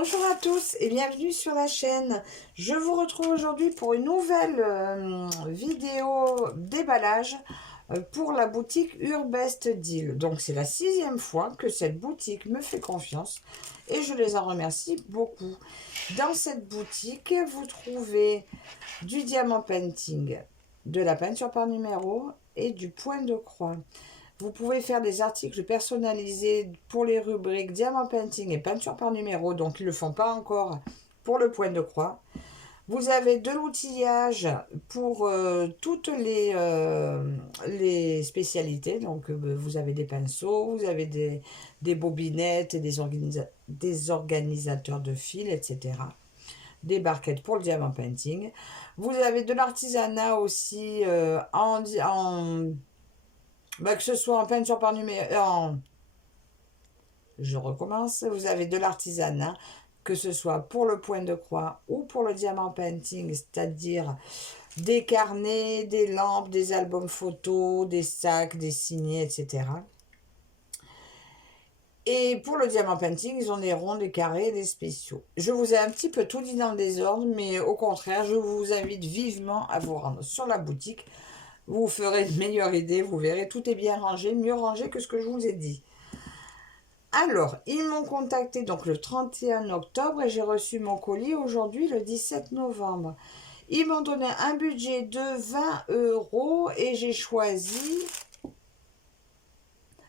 Bonjour à tous et bienvenue sur la chaîne. Je vous retrouve aujourd'hui pour une nouvelle vidéo déballage pour la boutique Urbest Deal. Donc c'est la 6e fois que cette boutique me fait confiance et je les en remercie beaucoup. Dans cette boutique, vous trouvez du diamant painting, de la peinture par numéro et du point de croix. Vous pouvez faire des articles personnalisés pour les rubriques diamant painting et peinture par numéro, donc ils ne le font pas encore pour le point de croix. Vous avez de l'outillage pour toutes les spécialités. Donc vous avez des pinceaux, vous avez des bobinettes, et des organisateurs de fils, etc. Des barquettes pour le diamant painting. Vous avez de l'artisanat aussi que ce soit en peinture par numéro, je recommence, vous avez de l'artisanat, que ce soit pour le point de croix ou pour le diamant painting, c'est-à-dire des carnets, des lampes, des albums photos, des sacs, des signets, etc. Et pour le diamant painting, ils ont des ronds, des carrés, des spéciaux. Je vous ai un petit peu tout dit dans le désordre, mais au contraire, je vous invite vivement à vous rendre sur la boutique. Vous ferez une meilleure idée, vous verrez, tout est bien rangé, mieux rangé que ce que je vous ai dit. Alors, ils m'ont contacté donc le 31 octobre et j'ai reçu mon colis aujourd'hui le 17 novembre. Ils m'ont donné un budget de 20 € et j'ai choisi...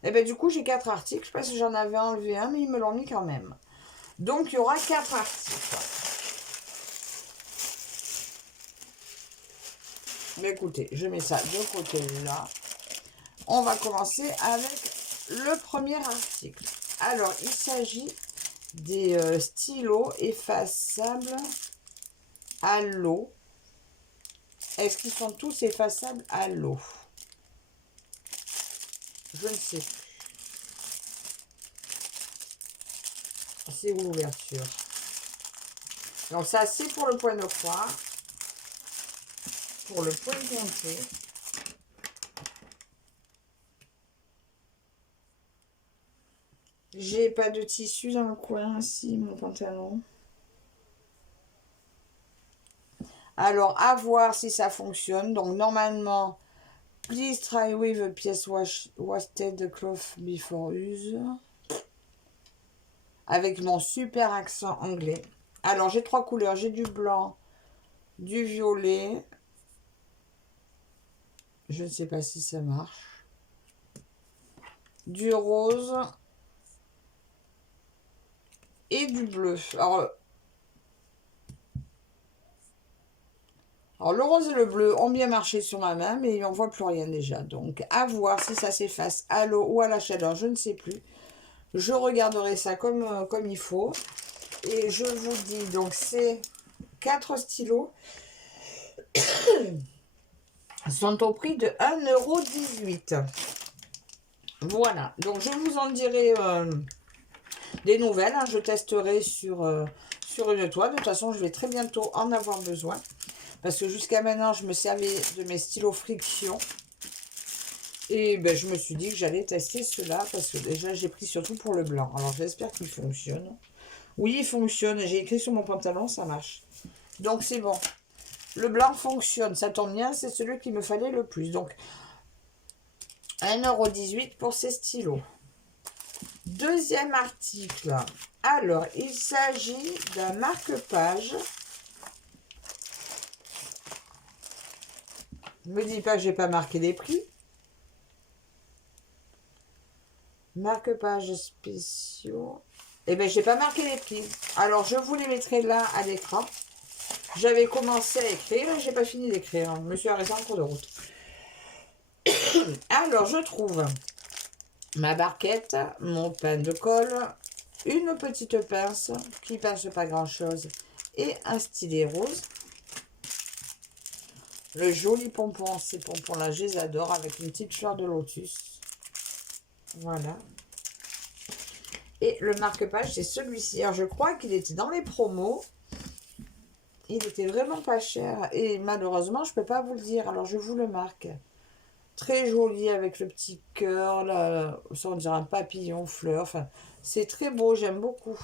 Et bien du coup, j'ai 4 articles parce que j'en avais enlevé un, mais ils me l'ont mis quand même. Donc, il y aura 4 articles. Mais écoutez, je mets ça de côté là. On va commencer avec le premier article. Alors, il s'agit des stylos effaçables à l'eau. Est-ce qu'ils sont tous effaçables à l'eau? Je ne sais plus. C'est où l'ouverture? Donc ça, c'est pour le point de croix. Pour le point de montée. J'ai pas de tissu dans le coin, si, mon pantalon. Alors, à voir si ça fonctionne. Donc, normalement, please try with a piece washed cloth before use. Avec mon super accent anglais. Alors, j'ai 3 couleurs. J'ai du blanc, du violet. Je ne sais pas si ça marche. Du rose. Et du bleu. Alors, le rose et le bleu ont bien marché sur ma main, mais on ne voit plus rien déjà. Donc, à voir si ça s'efface à l'eau ou à la chaleur, je ne sais plus. Je regarderai ça comme il faut. Et je vous dis, donc, c'est 4 stylos. Sont au prix de 1,18 €. Voilà. Donc, je vous en dirai des nouvelles. Hein. Je testerai sur une toile. De toute façon, je vais très bientôt en avoir besoin. Parce que jusqu'à maintenant, je me servais de mes stylos friction. Et ben, je me suis dit que j'allais tester cela. Parce que déjà, j'ai pris surtout pour le blanc. Alors, j'espère qu'il fonctionne. Oui, il fonctionne. J'ai écrit sur mon pantalon, ça marche. Donc, c'est bon. Le blanc fonctionne. Ça tombe bien, c'est celui qu'il me fallait le plus. Donc, 1,18 € pour ces stylos. Deuxième article. Alors, il s'agit d'un marque-page. Ne me dis pas que je n'ai pas marqué les prix. Marque-page spéciaux. Eh bien, je n'ai pas marqué les prix. Alors, je vous les mettrai là à l'écran. J'avais commencé à écrire et je n'ai pas fini d'écrire. Je me suis arrêtée en cours de route. Alors, je trouve ma barquette, mon pain de colle, une petite pince qui pince pas grand-chose et un stylet rose. Le joli pompon, ces pompons-là, je les adore avec une petite fleur de lotus. Voilà. Et le marque-page, c'est celui-ci. Alors, je crois qu'il était dans les promos. Il était vraiment pas cher. Et malheureusement, je ne peux pas vous le dire. Alors, je vous le marque. Très joli avec le petit cœur. Là, ça, on dirait un papillon, fleur. Enfin, c'est très beau. J'aime beaucoup.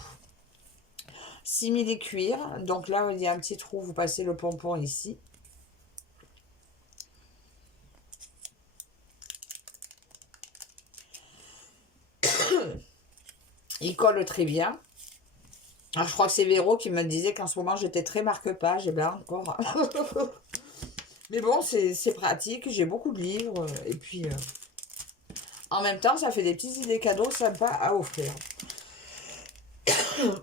simili cuir. Donc là, il y a un petit trou, vous passez le pompon ici. Il colle très bien. Alors, je crois que c'est Véro qui me disait qu'en ce moment, j'étais très marque-page. Et bien, encore. Mais bon, c'est pratique. J'ai beaucoup de livres. Et puis, en même temps, ça fait des petites idées cadeaux sympas à offrir.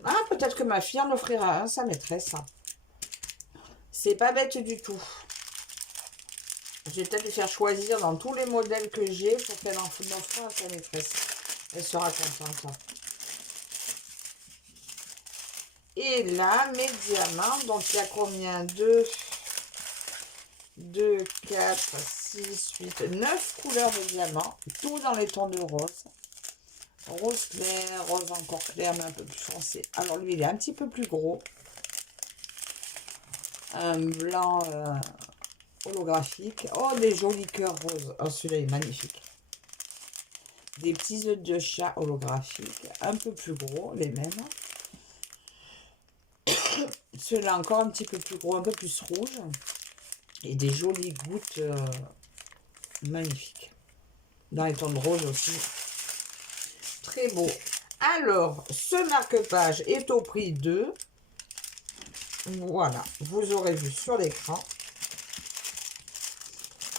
Ah, peut-être que ma fille en offrira un, sa maîtresse. C'est pas bête du tout. Je vais peut-être lui faire choisir dans tous les modèles que j'ai pour qu'elle en offre à sa maîtresse. Elle sera contente. Et là, mes diamants, donc il y a combien? 2, 4, 6, 8, 9 couleurs de diamants, tout dans les tons de rose. Rose clair, rose encore clair, mais un peu plus foncé. Alors lui, il est un petit peu plus gros. Un blanc holographique. Oh, des jolis cœurs roses. Oh, celui-là est magnifique. Des petits œufs de chat holographiques, un peu plus gros, les mêmes. Celui-là encore un petit peu plus gros, un peu plus rouge. Et des jolies gouttes magnifiques. Dans les tons de rose aussi. Très beau. Alors, ce marque-page est au prix de... Voilà, vous aurez vu sur l'écran.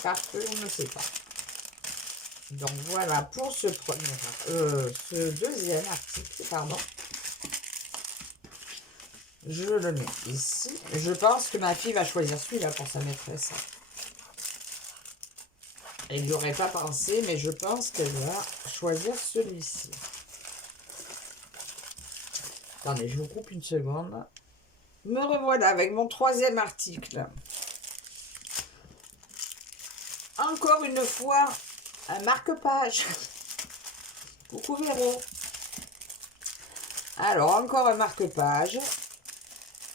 Parce que je ne sais pas. Donc voilà pour ce ce deuxième article, pardon. Je le mets ici. Je pense que ma fille va choisir celui-là pour sa maîtresse. Elle n'y aurait pas pensé, mais je pense qu'elle va choisir celui-ci. Attendez, je vous coupe une seconde. Me revoilà avec mon troisième article. Encore une fois, un marque-page. Coucou Véro. Alors, encore un marque-page.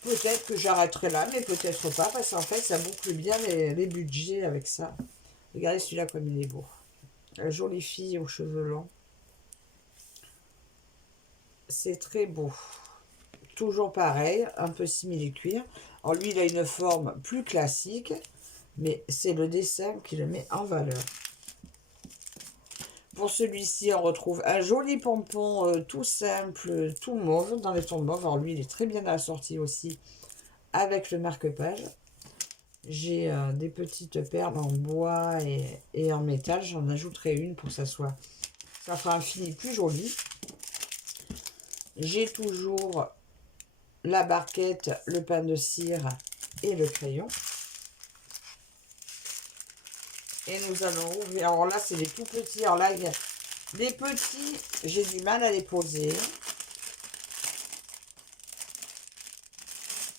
Peut-être que j'arrêterai là, mais peut-être pas, parce qu'en fait, ça boucle bien les budgets avec ça. Regardez celui-là comme il est beau. La jolie fille aux cheveux longs. C'est très beau. Toujours pareil, un peu simili-cuir. Alors lui, il a une forme plus classique, mais c'est le dessin qui le met en valeur. Pour celui-ci, on retrouve un joli pompon tout simple, tout mauve, dans les tons mauve. Alors lui, il est très bien assorti aussi avec le marque-page. J'ai des petites perles en bois et en métal. J'en ajouterai une pour que ça fera un fini plus joli. J'ai toujours la barquette, le pain de cire et le crayon. Et nous allons ouvrir. Alors là, c'est les tout petits. Alors là, il y a les petits, j'ai du mal à les poser.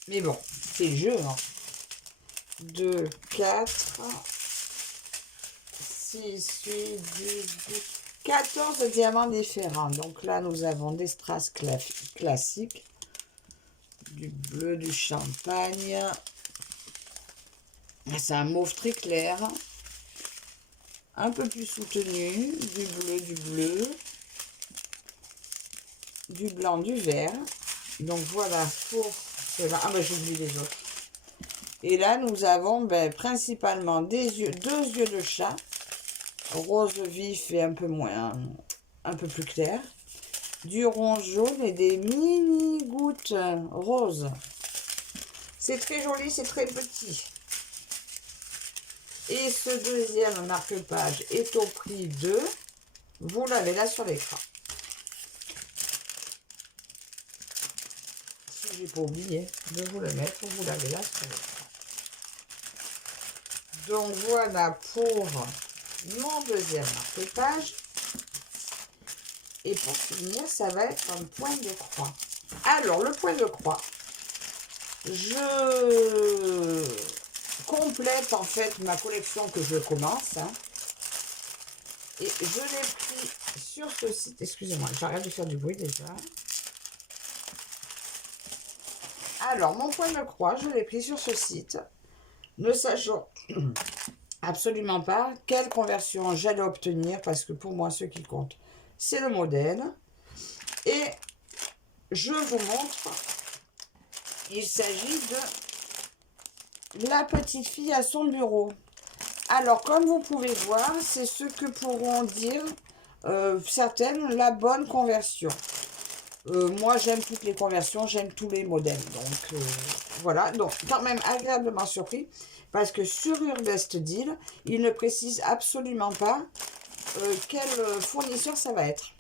Mais bon, c'est le jeu. Hein. 2, 4, 6, 8, 10, 12, 14 diamants différents. Donc là, nous avons des strass classiques. Du bleu, du champagne. C'est un mauve très clair. Un peu plus soutenu. Du bleu. Du blanc, du vert. Donc voilà pour cela. Ah ben j'oublie les autres. Et là, nous avons principalement deux yeux de chat. Rose vif et un peu plus clair. Du rond jaune et des mini gouttes roses. C'est très joli, c'est très petit. Et ce deuxième marque-page est au prix de... Vous l'avez là sur l'écran. Si j'ai pas oublié de vous le mettre, vous l'avez là sur l'écran. Donc voilà pour mon deuxième marque-page. Et pour finir, ça va être un point de croix. Alors, le point de croix, je complète en fait ma collection que je commence. Hein, et je l'ai pris sur ce site. Excusez-moi, j'arrête de faire du bruit déjà. Alors, mon point de croix, je l'ai pris sur ce site. Ne sachant absolument pas quelle conversion j'allais obtenir, parce que pour moi, ce qui compte, c'est le modèle. Et je vous montre Il s'agit de la petite fille à son bureau. Alors, comme vous pouvez voir, c'est ce que pourront dire certaines, la bonne conversion. Moi, j'aime toutes les conversions, j'aime tous les modèles. Donc, voilà. Donc, quand même agréablement surpris. Parce que sur Urbest Deal, il ne précise absolument pas quel fournisseur ça va être.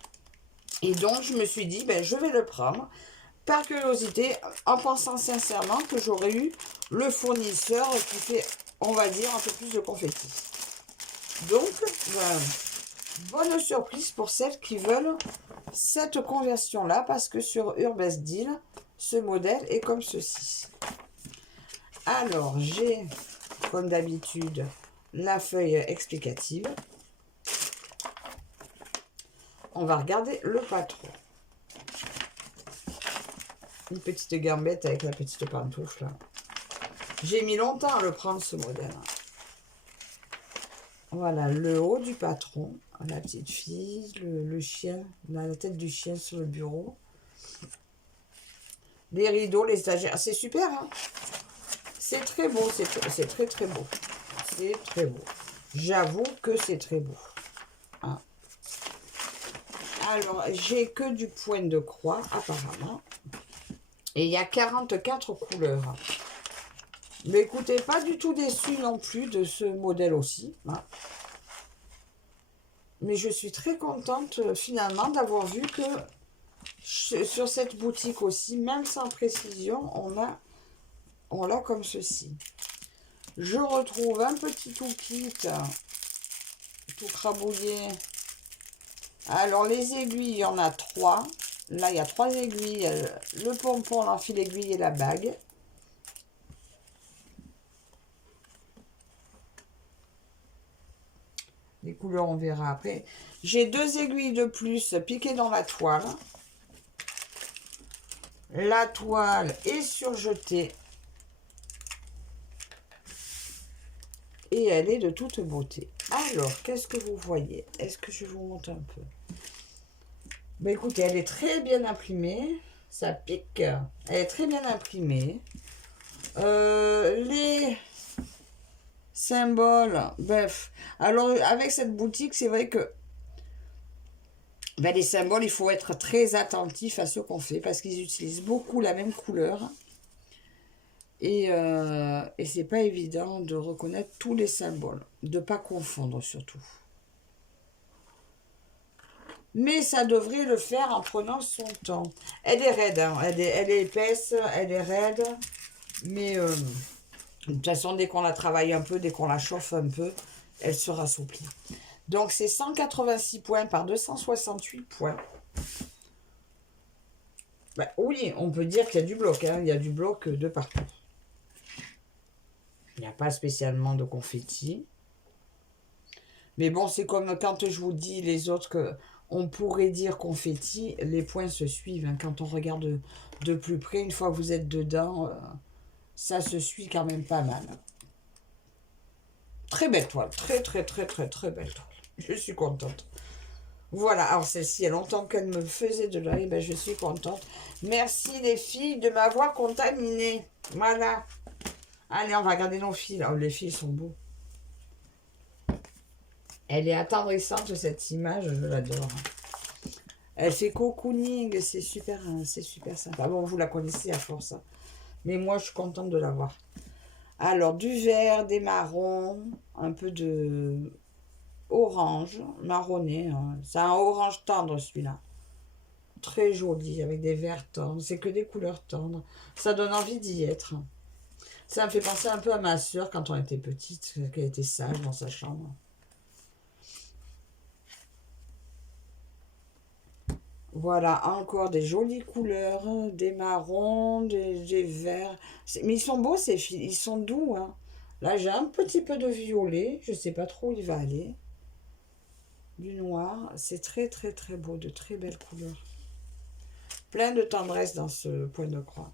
Et donc, je me suis dit, ben, je vais le prendre par curiosité, en pensant sincèrement que j'aurais eu le fournisseur qui fait, on va dire, un peu plus de confetti. Donc, bonne surprise pour celles qui veulent cette conversion-là, parce que sur Urbest Deal, ce modèle est comme ceci. Alors, j'ai, comme d'habitude, la feuille explicative. On va regarder le patron. Une petite gambette avec la petite pantoufle. J'ai mis longtemps à le prendre, ce modèle. Voilà, le haut du patron, la petite fille, le chien, la tête du chien sur le bureau. Les rideaux, les stagiaires, c'est super, hein. C'est très beau, c'est très très beau. C'est très beau. J'avoue que c'est très beau. Hein. Alors, j'ai que du point de croix, apparemment. Et il y a 44 couleurs. Mais écoutez, pas du tout déçu non plus de ce modèle aussi. Hein. Mais je suis très contente finalement d'avoir vu que sur cette boutique aussi, même sans précision, on l'a comme ceci. Je retrouve un petit toolkit tout crabouillé. Alors les aiguilles, il y en a 3. Là, il y a 3 aiguilles. Le pompon, l'enfil aiguille et la bague. Les couleurs, on verra après. J'ai 2 aiguilles de plus piquées dans la toile. La toile est surjetée. Et elle est de toute beauté. Alors, qu'est-ce que vous voyez? Est-ce que je vous montre un peu? Ben écoutez, elle est très bien imprimée. Ça pique. Elle est très bien imprimée. Les symboles, bref. Alors, avec cette boutique, c'est vrai que ben, les symboles, il faut être très attentif à ce qu'on fait parce qu'ils utilisent beaucoup la même couleur. Et c'est pas évident de reconnaître tous les symboles. De ne pas confondre surtout. Mais ça devrait le faire en prenant son temps. Elle est raide, hein. Elle est épaisse, elle est raide. Mais de toute façon, dès qu'on la travaille un peu, dès qu'on la chauffe un peu, elle se rassouplit. Donc c'est 186 points par 268 points. Ben, oui, on peut dire qu'il y a du bloc. Hein. Il y a du bloc de partout. Il n'y a pas spécialement de confetti. Mais bon, c'est comme quand je vous dis les autres que on pourrait dire confetti, les points se suivent. Hein. Quand on regarde de plus près, une fois que vous êtes dedans, ça se suit quand même pas mal. Très belle toile. Très, très, très, très, très belle toile. Je suis contente. Voilà, alors celle-ci, il y a longtemps qu'elle me faisait de l'œil, ben je suis contente. Merci les filles de m'avoir contaminée. Voilà. Allez, on va regarder nos fils. Oh, les fils sont beaux. Elle est attendrissante, cette image, je l'adore. Elle fait cocooning, c'est super sympa. Bon, vous la connaissez à force. Hein. Mais moi, je suis contente de l'avoir. Alors, du vert, des marrons, un peu de orange, marronné. Hein. C'est un orange tendre, celui-là. Très joli, avec des verts tendres. C'est que des couleurs tendres. Ça donne envie d'y être. Ça me fait penser un peu à ma soeur quand on était petite, qu'elle était sage dans sa chambre. Voilà, encore des jolies couleurs, des marrons, des verts. Mais ils sont beaux ces fils, ils sont doux. Hein. Là, j'ai un petit peu de violet, je ne sais pas trop où il va aller. Du noir, c'est très très très beau, de très belles couleurs. Plein de tendresse dans ce point de croix.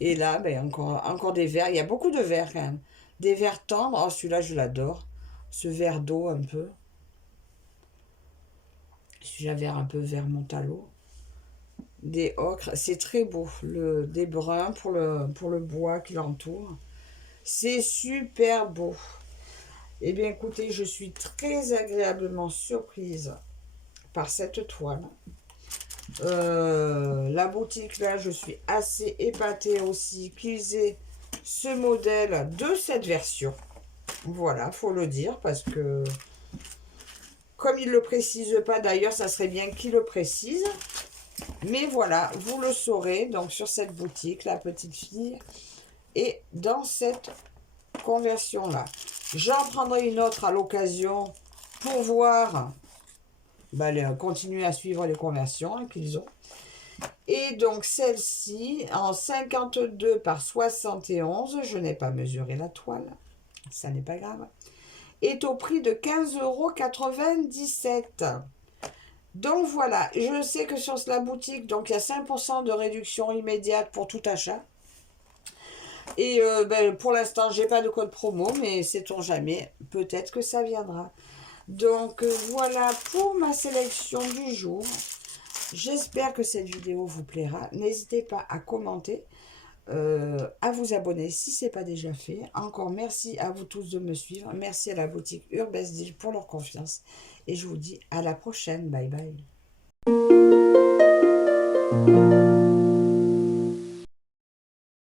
Et là, ben, encore des verts, il y a beaucoup de verts quand même. Des verts tendres, oh celui-là je l'adore. Ce vert d'eau un peu. Celui-là vert un peu vert Montalo. des ocres. C'est très beau, des bruns pour le bois qui l'entoure. C'est super beau. Eh bien, écoutez, je suis très agréablement surprise par cette toile. La boutique, là, je suis assez épatée aussi qu'ils aient ce modèle de cette version. Voilà, faut le dire, parce que comme ils ne le précisent pas, d'ailleurs, ça serait bien qu'ils le précisent. Mais voilà, vous le saurez, donc sur cette boutique, la petite fille, et dans cette conversion-là. J'en prendrai une autre à l'occasion pour voir, continuer à suivre les conversions qu'ils ont. Et donc celle-ci, en 52 par 71, je n'ai pas mesuré la toile, ça n'est pas grave, est au prix de 15,97 €. Donc voilà, je sais que sur la boutique, donc il y a 5% de réduction immédiate pour tout achat. Et pour l'instant, j'ai pas de code promo, mais sait-on jamais, peut-être que ça viendra. Donc voilà pour ma sélection du jour. J'espère que cette vidéo vous plaira. N'hésitez pas à commenter, à vous abonner si ce n'est pas déjà fait. Encore merci à vous tous de me suivre. Merci à la boutique Urbest Deal pour leur confiance. Et je vous dis à la prochaine. Bye bye.